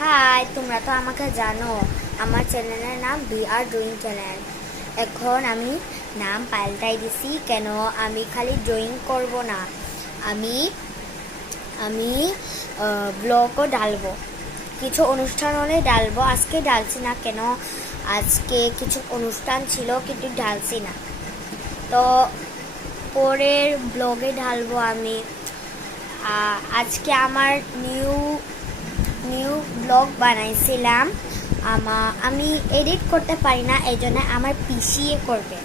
High, তোমরা তো আমাকে জানো। আমার চ্যানেলের নাম বি আর ড্রয়িং চ্যানেল। এখন আমি নাম পাল্টাই দিছি। কেন? আমি খালি ড্রয়িং করব না, আমি আমি ব্লগও ডালবো। কিছু অনুষ্ঠান হলে ডালবো। আজকে ডালছি না। কেন? আজকে কিছু অনুষ্ঠান ছিল কিন্তু ডালছি না। তো পরের ব্লগে ঢালবো আমি। আজকে আমার নিউ নিউ ব্লগ বানাইছিলাম। আমি এডিট করতে পারি না, এই জন্য আমার পিসিয়ে করবে।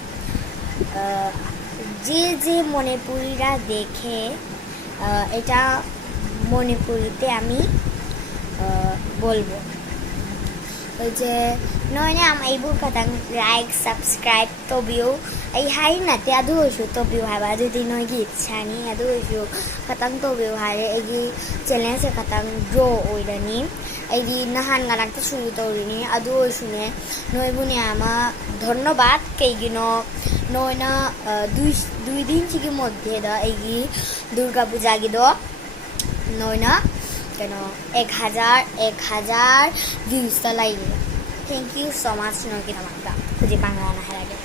যে যে মণিপুরীরা দেখে, এটা মণিপুরিতে আমি বলবো। Rồi je nói nam ai bu ka tang like subscribe to view ai hay na te adu shu to view hai ba ju di noi gi chani adu shu ka tang to view hai ai gi channel se ka tang grow oi da ni ai gi nahan ga rak ta shuru to ri ni adu shu ne noi bu ne ama ধন্যবাদ কেই গিনো নয় না দুই দিন থেকে মধ্যে দা এই গি দুর্গা পূজা গিদো নয় না কেন 1000 views like. Thank you so much নয়কিনা মাত্রা খুঁজে বাংলা না হারাগে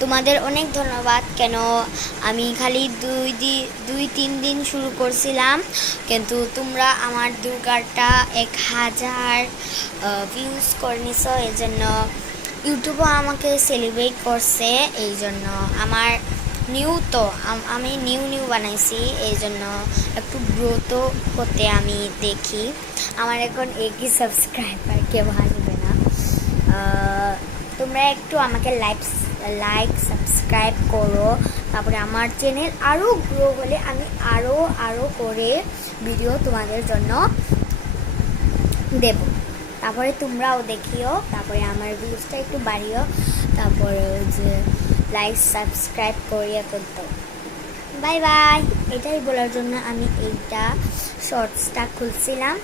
তোমাদের অনেক ধন্যবাদ। কেন আমি খালি 2-3 দিন শুরু করছিলাম, কিন্তু তোমরা আমার দুর্গাটা 1000 ভিউজ করে নিছো। এই জন্য ইউটিউবও আমাকে সেলিব্রেট করছে। এই জন্য আমার আমি নিউ বানাইছি, এই জন্য একটু গ্রোথ করতে আমি দেখি। আমার এখন একই সাবস্ক্রাইবার কেউ আসবে না। তোমরা একটু আমাকে লাইক সাবস্ক্রাইব করো, তারপরে আমার চ্যানেল আরও গ্রো হলে আমি আরও করে ভিডিও তোমাদের জন্য দেব। তারপরে তোমরাও দেখিও, তারপরে আমার ভিউজটা একটু বাড়িও, তারপরে যে লাইক সাবস্ক্রাইব করিয়া করতো। Bye bye. এটাই বলার জন্য আমি এইটা শর্টসটা খুলছিলাম।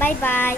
Bye bye.